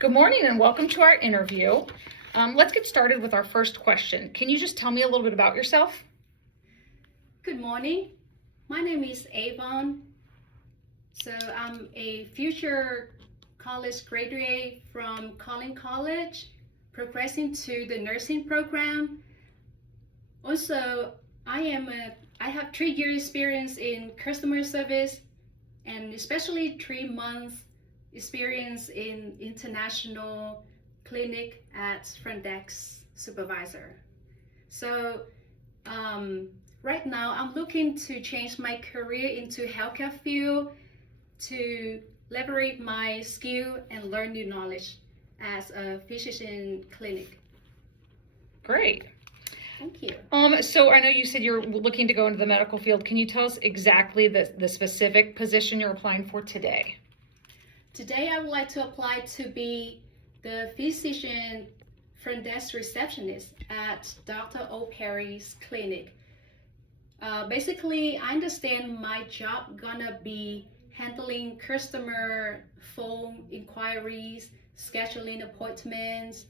Good morning and welcome to our interview. Let's get started with our first question. Can you just tell me a little bit about yourself? Good morning. My name is Avon. So I'm a future college graduate from Collin College, progressing to the nursing program. Also, I have 3 years experience in customer service and especially 3 months experience in international clinic at Frontdesk supervisor. So right now I'm looking to change my career into healthcare field to leverage my skill and learn new knowledge as a physician clinic. Great. Thank you. So I know you said you're looking to go into the medical field. Can you tell us exactly the specific position you're applying for today? Today I would like to apply to be the Physician Frontdesk Receptionist at Dr. O. Perry's clinic. Basically, I understand my job gonna be handling customer phone inquiries, scheduling appointments,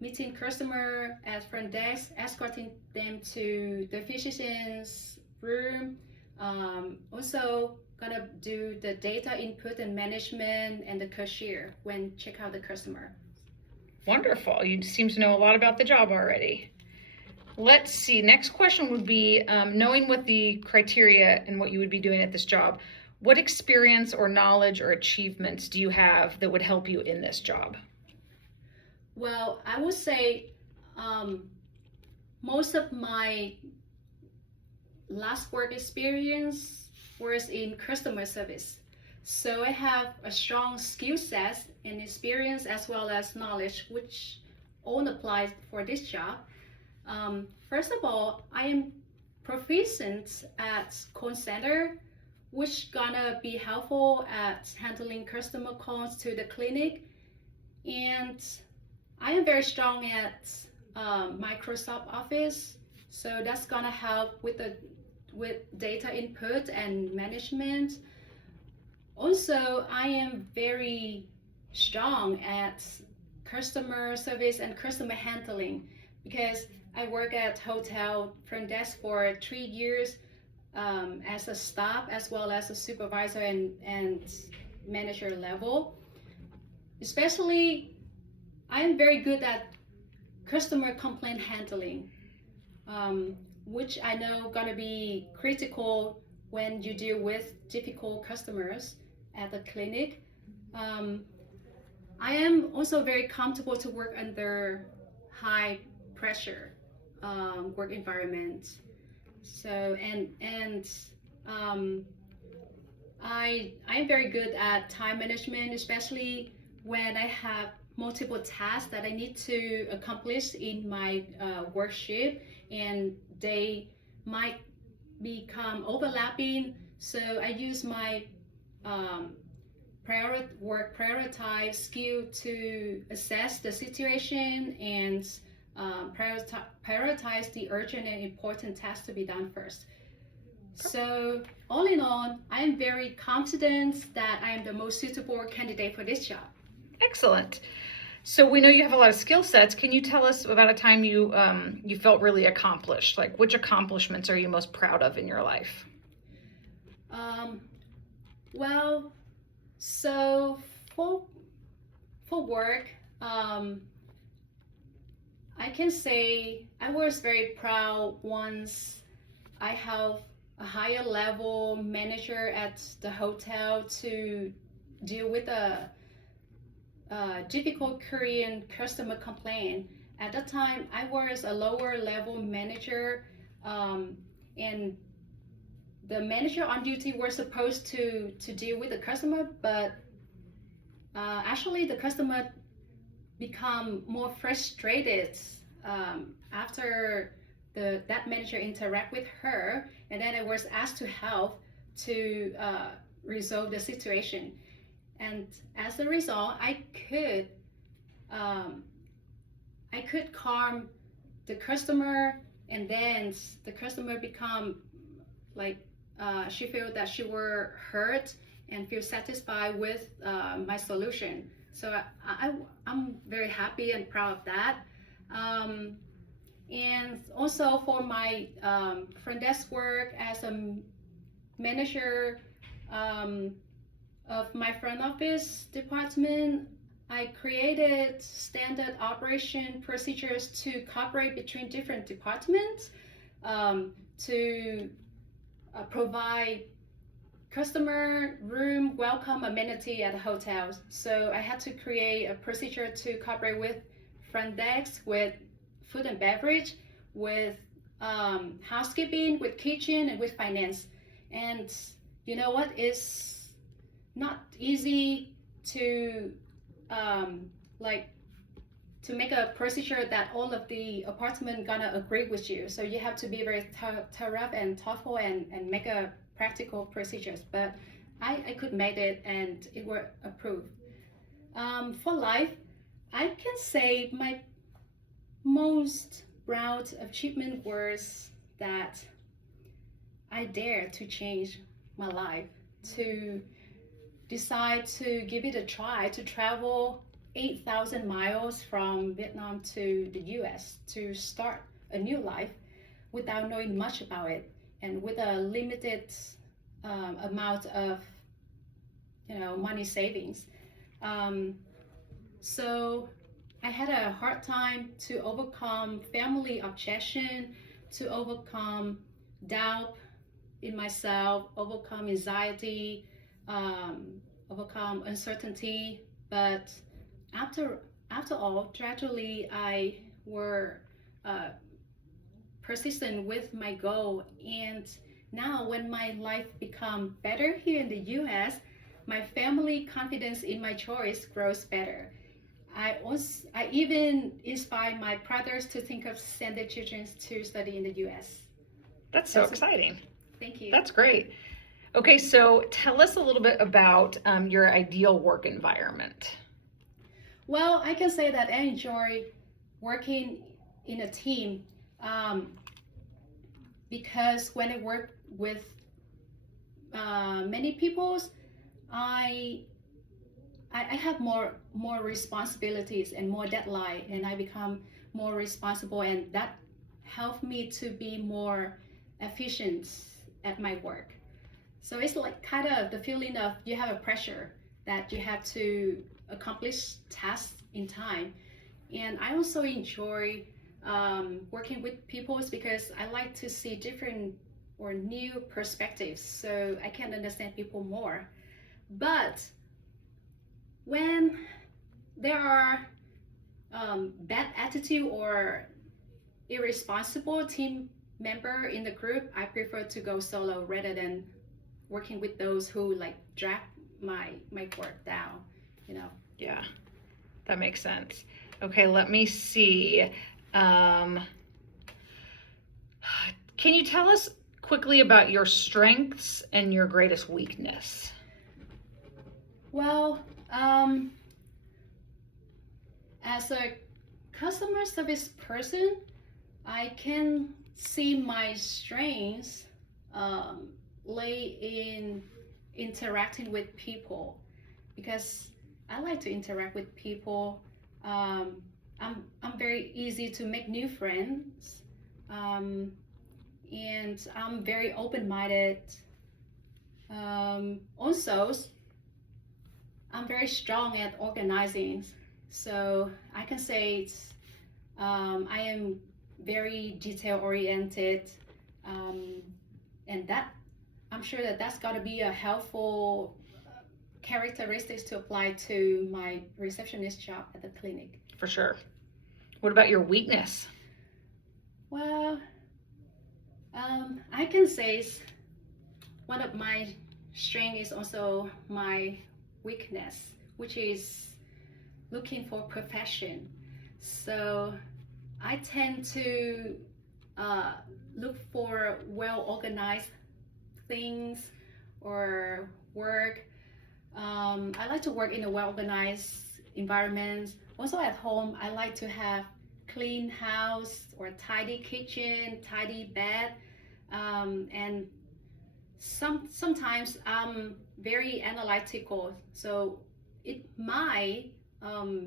meeting customer at front desk, escorting them to the physician's room. Also gonna do the data input and management and the cashier when check out the customer. Wonderful. You seem to know a lot about the job already. Let's see. Next question would be, knowing what the criteria and what you would be doing at this job, what experience or knowledge or achievements do you have that would help you in this job? Well, I would say most of my last work experience was in customer service. So I have a strong skill set and experience as well as knowledge, which all applies for this job. First of all, I am proficient at call center, which gonna be helpful at handling customer calls to the clinic. And I am very strong at Microsoft Office, so that's gonna help with data input and management. Also, I am very strong at customer service and customer handling because I work at hotel front desk for 3 years as a staff as well as a supervisor and manager level. Especially, I am very good at customer complaint handling, which I know gonna be critical when you deal with difficult customers at the clinic. I am also very comfortable to work under high pressure work environment. So I am very good at time management, especially when I have multiple tasks that I need to accomplish in my work shift, and they might become overlapping. So I use my prioritize skill to assess the situation and prioritize the urgent and important tasks to be done first. So all in all, I am very confident that I am the most suitable candidate for this job. Excellent. So we know you have a lot of skill sets. Can you tell us about a time you felt really accomplished? Like, which accomplishments are you most proud of in your life? Well, so for work, I can say I was very proud once I have a higher level manager at the hotel to deal with a difficult Korean customer complaint. At that time, I was a lower level manager, and the manager on duty was supposed to deal with the customer, but actually the customer become more frustrated after that manager interact with her, and then I was asked to help to resolve the situation. And as a result, I could calm the customer, and then the customer become like she felt that she were hurt and feel satisfied with my solution. So I'm very happy and proud of that. And also for my front desk work as a manager of my front office department, I created standard operation procedures to cooperate between different departments to provide customer room welcome amenity at hotels. So I had to create a procedure to cooperate with front desk, with food and beverage, with housekeeping, with kitchen, and with finance. And you know what? It's not easy to like to make a procedure that all of the apartment gonna agree with you. So you have to be very thorough and thoughtful and make a practical procedures. But I could make it and it were approved. For life, I can say my most proud achievement was that I dared to change my life, to decide to give it a try, to travel 8,000 miles from Vietnam to the US to start a new life without knowing much about it and with a limited amount of money savings. So I had a hard time to overcome family objection, to overcome doubt in myself, overcome anxiety, overcome uncertainty. But after all, gradually I were persistent with my goal, and now when my life become better here in the US, my family confidence in my choice grows better. I even inspire my brothers to think of send their children to study in the US. That's so exciting. Thank you. That's great. Okay, so tell us a little bit about your ideal work environment. Well, I can say that I enjoy working in a team because when I work with many people, I have more responsibilities and more deadline, and I become more responsible, and that helped me to be more efficient at my work. So it's like kind of the feeling of you have a pressure that you have to accomplish tasks in time. And I also enjoy working with people because I like to see different or new perspectives so I can understand people more. But when there are bad attitude or irresponsible team member in the group, I prefer to go solo rather than working with those who like drag my work down, Yeah, that makes sense. Okay, let me see. Can you tell us quickly about your strengths and your greatest weakness? Well, as a customer service person, I can see my strengths lay in interacting with people because I like to interact with people. I'm very easy to make new friends, and I'm very open-minded. Also, I'm very strong at organizing, so I can say I am very detail-oriented, and that I'm sure that that's got to be a helpful characteristics to apply to my receptionist job at the clinic. For sure. What about your weakness? Well, I can say one of my strengths is also my weakness, which is looking for profession. So I tend to look for well-organized things or work. I like to work in a well-organized environment. Also at home, I like to have clean house or tidy kitchen, tidy bed, and sometimes I'm very analytical. So it might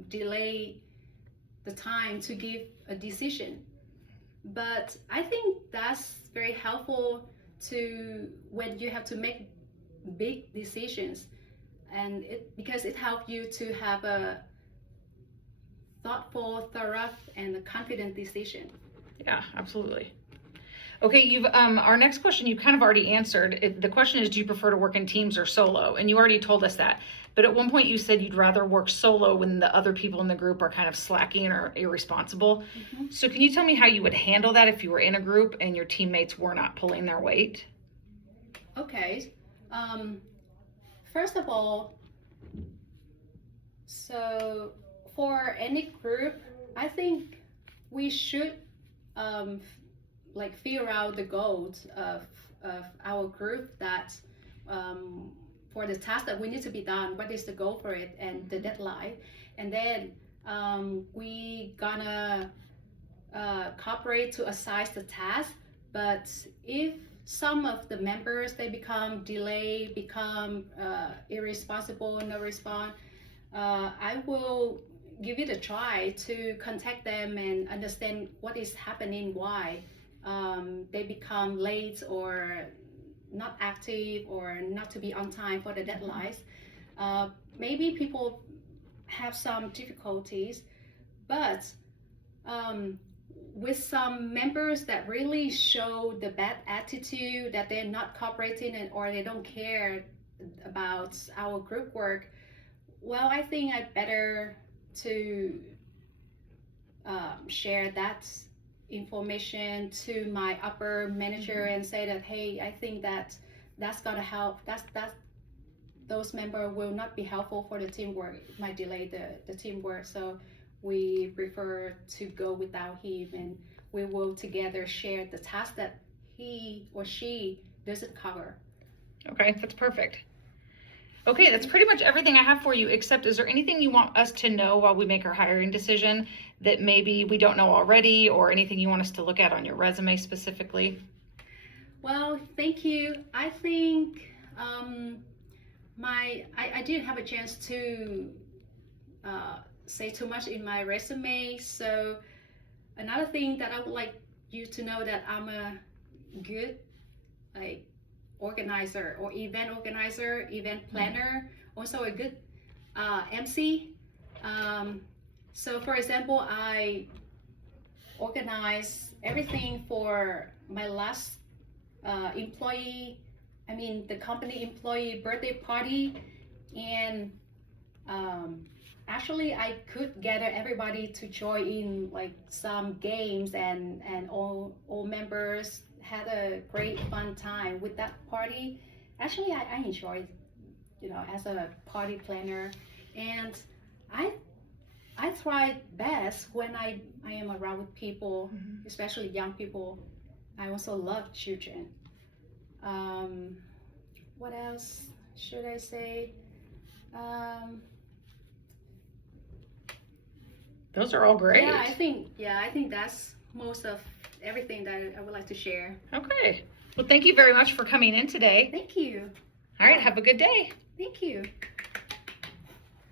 delay the time to give a decision. But I think that's very helpful to when you have to make big decisions, and because it helps you to have a thoughtful, thorough, and a confident decision. Yeah, absolutely. Okay, you've our next question you kind of already answered. The question is, do you prefer to work in teams or solo? And you already told us that. But at one point you said you'd rather work solo when the other people in the group are kind of slacking or irresponsible. Mm-hmm. So can you tell me how you would handle that if you were in a group and your teammates were not pulling their weight? Okay. First of all, so for any group, I think we should figure out the goals of our group, that for the task that we need to be done, what is the goal for it and the deadline, and then we gonna cooperate to assign the task. But if some of the members they become delayed, become irresponsible, no respond, I will give it a try to contact them and understand what is happening, why they become late or not active or not to be on time for the deadlines. Maybe people have some difficulties, but with some members that really show the bad attitude, that they're not cooperating or they don't care about our group work, well, I think I better to share that information to my upper manager and say that, hey, I think that's gonna help. Those members will not be helpful for the teamwork. It might delay the teamwork. So we prefer to go without him, and we will together share the task that he or she doesn't cover. Okay, that's perfect. Okay, that's pretty much everything I have for you, except is there anything you want us to know while we make our hiring decision that maybe we don't know already, or anything you want us to look at on your resume specifically? Well, thank you. I think I didn't have a chance to say too much in my resume. So another thing that I would like you to know, that I'm a good organizer or event organizer, event planner, also a good MC. So for example, I organize everything for my last the company employee birthday party, and actually I could gather everybody to join in some games, and all members had a great fun time with that party. Actually, I enjoyed, as a party planner, and I thrive best when I am around with people, especially young people. I also love children. What else should I say? Those are all great. Yeah, I think that's most of everything that I would like to share. Okay. Well, thank you very much for coming in today. Thank you. All right, have a good day. Thank you.